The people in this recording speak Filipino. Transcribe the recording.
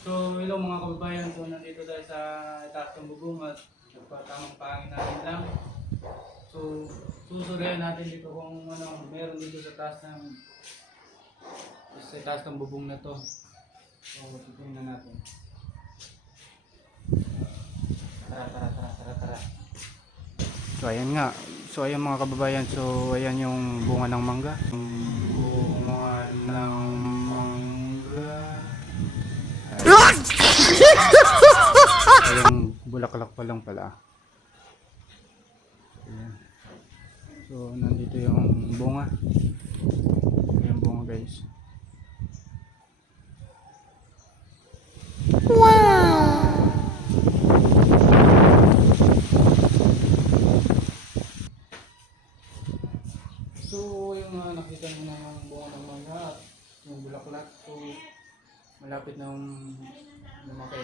So, hello mga kababayan. So, nandito tayo sa itaas ng bubong at nagpatamang pangin natin lang. So, susurihan natin dito kung ano meron dito sa taas ng bubong na to. So, titingnan natin. Tara. So, ayan nga. So, ayan mga kababayan. So, ayan yung bunga ng mangga. Bunga ng mangga. Ayan, bulaklak pa lang pala. Ayan. So, nandito yung bunga. Ayan bunga guys. Wow! So, yung nakita mo na yung bunga ng mangga at yung bulaklak. So, malapit na lumaki.